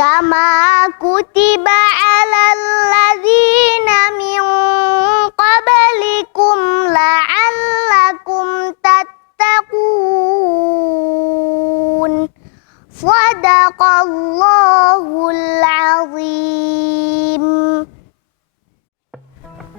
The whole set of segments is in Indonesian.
kama kutiba 'alal ladzina min qablikum la'allakum tattaqun. Shadaqallahul azim.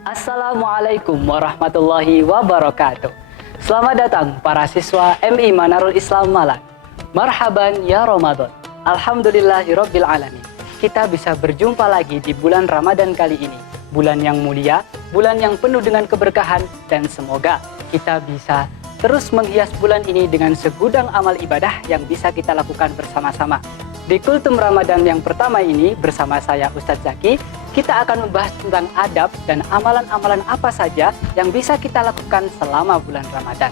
Assalamualaikum warahmatullahi wabarakatuh. Selamat datang para siswa MI Manarul Islam Malang. Marhaban ya Ramadan. Alhamdulillahirabbil alamin. Kita bisa berjumpa lagi di bulan Ramadan kali ini. Bulan yang mulia, bulan yang penuh dengan keberkahan, dan semoga kita bisa terus menghias bulan ini dengan segudang amal ibadah yang bisa kita lakukan bersama-sama. Di Kultum Ramadan yang pertama ini bersama saya Ustadz Zaki, kita akan membahas tentang adab dan amalan-amalan apa saja yang bisa kita lakukan selama bulan Ramadan.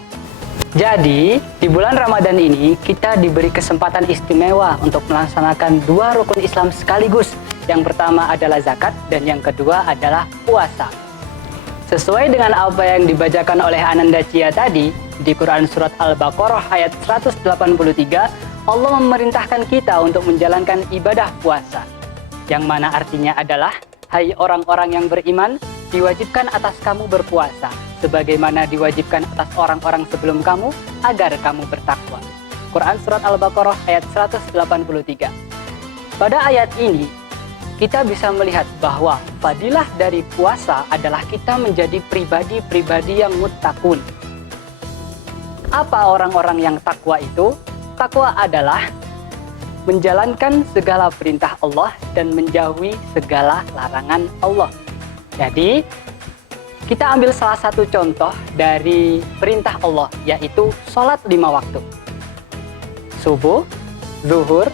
Jadi, di bulan Ramadan ini kita diberi kesempatan istimewa untuk melaksanakan dua rukun Islam sekaligus. Yang pertama adalah zakat dan yang kedua adalah puasa. Sesuai dengan apa yang dibacakan oleh Ananda Cia tadi, di Quran Surat Al-Baqarah ayat 183, Allah memerintahkan kita untuk menjalankan ibadah puasa. Yang mana artinya adalah, hai orang-orang yang beriman, diwajibkan atas kamu berpuasa, sebagaimana diwajibkan atas orang-orang sebelum kamu, agar kamu bertakwa. Quran Surat Al-Baqarah ayat 183. Pada ayat ini, kita bisa melihat bahwa fadilah dari puasa adalah kita menjadi pribadi-pribadi yang muttaqun. Apa orang-orang yang takwa itu? Takwa adalah menjalankan segala perintah Allah dan menjauhi segala larangan Allah. Jadi, kita ambil salah satu contoh dari perintah Allah, yaitu sholat 5 waktu. Subuh, zuhur,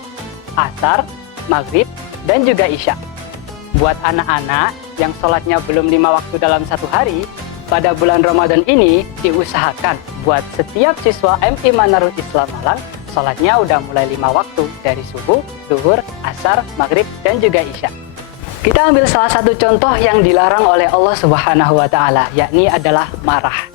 asar, maghrib, dan juga isya. Buat anak-anak yang sholatnya belum 5 waktu dalam satu hari, pada bulan Ramadan ini diusahakan buat setiap siswa MI Manarul Islam Malang sholatnya udah mulai 5 waktu dari subuh, zuhur, asar, maghrib, dan juga isya. Kita ambil salah satu contoh yang dilarang oleh Allah Subhanahu wa Ta'ala, yakni adalah marah.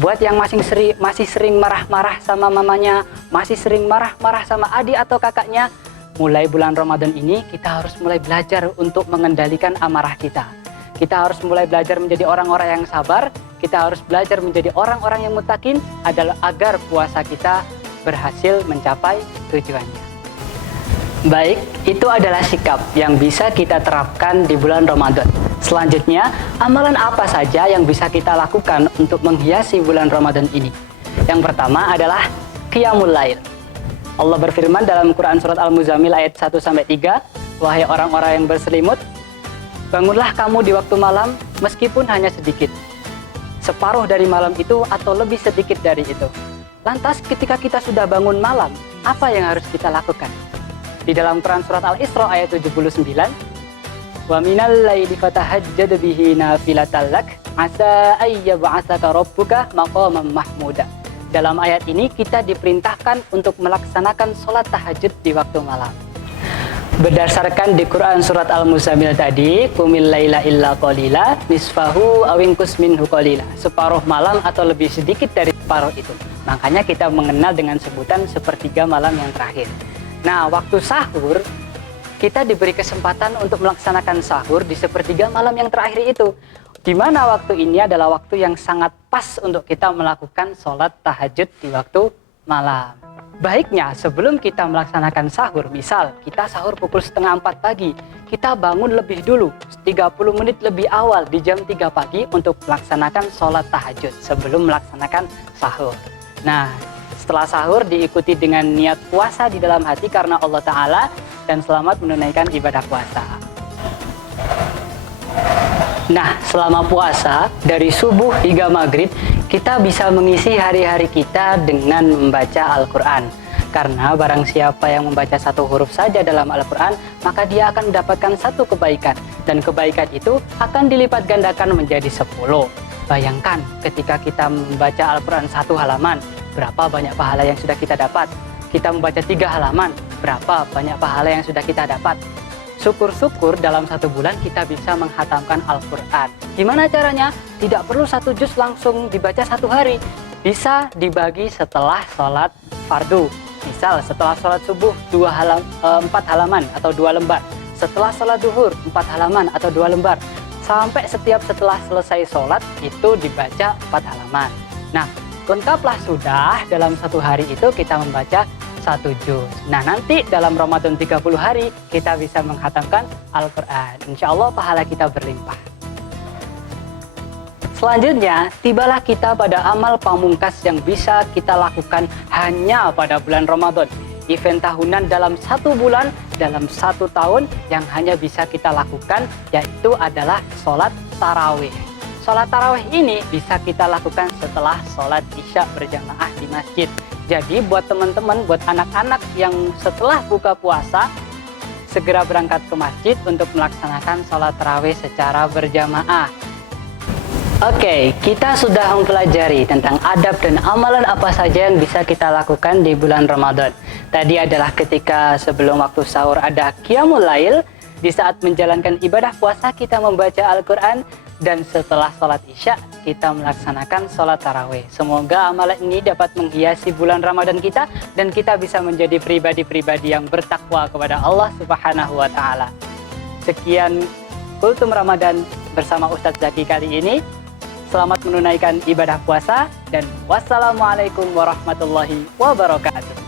Buat yang masih sering marah-marah sama mamanya, masih sering marah-marah sama adik atau kakaknya, mulai bulan Ramadan ini kita harus mulai belajar untuk mengendalikan amarah kita. Kita harus mulai belajar menjadi orang-orang yang sabar, kita harus belajar menjadi orang-orang yang muttaqin adalah agar puasa kita berhasil mencapai tujuannya. Baik, itu adalah sikap yang bisa kita terapkan di bulan Ramadan. Selanjutnya, amalan apa saja yang bisa kita lakukan untuk menghiasi bulan Ramadan ini? Yang pertama adalah qiyamul lail. Allah berfirman dalam Quran Surat Al-Muzammil ayat 1-3, wahai orang-orang yang berselimut, bangunlah kamu di waktu malam meskipun hanya sedikit. Separuh dari malam itu atau lebih sedikit dari itu. Lantas ketika kita sudah bangun malam, apa yang harus kita lakukan? Di dalam Quran Surat Al-Isra ayat 79, wa minal laili fatahajjad bihi nafilatan lak asa ayyab'atsaka rabbuka maqaman mahmuda. Dalam ayat ini kita diperintahkan untuk melaksanakan sholat tahajud di waktu malam. Berdasarkan di Quran Surat Al-Muzammil tadi, qumil laila illa qalila nisfahu aw inqus minhu qalila. Separuh malam atau lebih sedikit dari separuh itu. Makanya kita mengenal dengan sebutan sepertiga malam yang terakhir. Nah, waktu sahur, kita diberi kesempatan untuk melaksanakan sahur di sepertiga malam yang terakhir itu. Di mana waktu ini adalah waktu yang sangat pas untuk kita melakukan sholat tahajud di waktu malam. Baiknya, sebelum kita melaksanakan sahur, misal kita sahur pukul 3:30 pagi, kita bangun lebih dulu, 30 menit lebih awal di jam 3 pagi untuk melaksanakan sholat tahajud sebelum melaksanakan sahur. Nah, setelah sahur diikuti dengan niat puasa di dalam hati karena Allah Ta'ala dan selamat menunaikan ibadah puasa. Nah, selama puasa dari subuh hingga maghrib kita bisa mengisi hari-hari kita dengan membaca Al-Quran. Karena barang siapa yang membaca satu huruf saja dalam Al-Quran, maka dia akan mendapatkan satu kebaikan. Dan kebaikan itu akan dilipat gandakan menjadi 10. Bayangkan ketika kita membaca Al-Quran 1 halaman, berapa banyak pahala yang sudah kita dapat. Kita membaca 3 halaman, berapa banyak pahala yang sudah kita dapat. Syukur-syukur dalam 1 bulan kita bisa menghatamkan Al-Quran. Gimana caranya? Tidak perlu 1 juz langsung dibaca 1 hari. Bisa dibagi setelah sholat fardu. Misal setelah sholat subuh 4 halaman atau 2 lembar. Setelah sholat duhur 4 halaman atau 2 lembar. Sampai setelah selesai sholat itu dibaca 4 halaman. Nah, lengkaplah sudah dalam satu hari itu kita membaca 1 juz. Nah, nanti dalam Ramadan 30 hari kita bisa menghatamkan Al-Quran. Insya Allah pahala kita berlimpah. Selanjutnya, tibalah kita pada amal pamungkas yang bisa kita lakukan hanya pada bulan Ramadan. Event tahunan dalam 1 bulan, dalam 1 tahun yang hanya bisa kita lakukan yaitu adalah sholat tarawih. Sholat tarawih ini bisa kita lakukan setelah sholat isya berjamaah di masjid. Jadi buat teman-teman, buat anak-anak yang setelah buka puasa, segera berangkat ke masjid untuk melaksanakan sholat tarawih secara berjamaah. Oke, kita sudah mempelajari tentang adab dan amalan apa saja yang bisa kita lakukan di bulan Ramadan. Tadi adalah ketika sebelum waktu sahur ada Qiyamul Lail, di saat menjalankan ibadah puasa kita membaca Al-Quran, dan setelah sholat isya kita melaksanakan sholat tarawih. Semoga amalan ini dapat menghiasi bulan Ramadan kita dan kita bisa menjadi pribadi-pribadi yang bertakwa kepada Allah Subhanahu wa Ta'ala. Sekian Kultum Ramadan bersama Ustadz Zaki kali ini. Selamat menunaikan ibadah puasa dan wassalamualaikum warahmatullahi wabarakatuh.